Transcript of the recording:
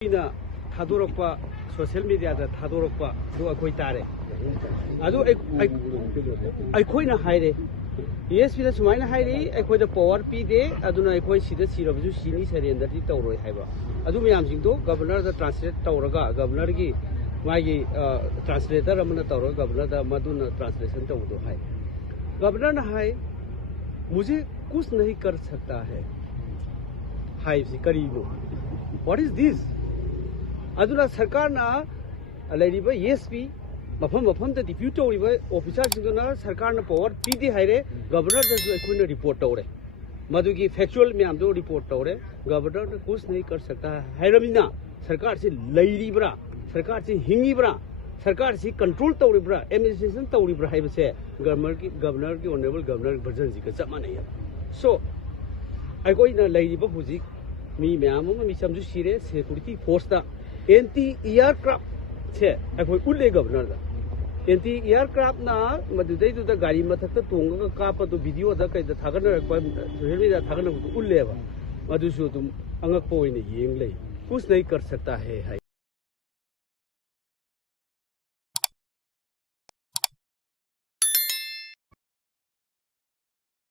थादोरक्पा social media थादोरक्पा अखोई तारे अखोईना हाइरे ESP दा सुमाइना हाइरे अखोइदा पावर पीदे अदुना अखोई सिदा सिरबजु सिनी सरेंडर तौरoi हाइबा अदु मयामसिंगदो गवर्नर दा ट्रांसलेट तौरगा गवर्नर की मागी ट्रांसलेटर अमना तौरगा गवर्नर दा मदुना ट्रांसलेशन तौदो हाइ गवर्नर ना हाइ मुझे कुछ नहीं कर सकता है हाइ सि करीनो व्हाट इज दिस अदुना सरकार ना लेरिबा ESP मफम मफम दा डिप्यूट तौरिबा ऑफिसर सिंगना सरकार ना पावर पीदे हाइरे गवर्नर दा अखोइना रिपोर्ट तौरे मदुगी फैक्चुअल में दो रिपोर्ट तौरे गवर्नर कुछ नहीं कर सकता है हाइरमिना सरकार से लेरिब्रा सरकार से हिंगिब्रा सरकार से कंट्रोल तौरिब्रा एडमिनिस्ट्रेशन तौरिब्रा हाइबसे गवर्नर की ऑनरेबल गवर्नर वर्जन जी का चमानै सो अखोइना लेरिबा हुजिक मी म्याम मी समजु सिरे सिक्योरिटी फोर्स दा एंटी एयरक्राफ्ट से अखोइ उल्ले गवर्नर दा एंटी एयरक्राफ्ट ना मदुदैदुदा गाड़ी मथक्ता तोंगगा कापदो वीडियो दा कैदा थागनरक्पा सोशल मीडिया थागनरक्पा उल्लेबा मदुसु तुम अंगकपो ओइने येंग लै कुछ नहीं कर सकता है।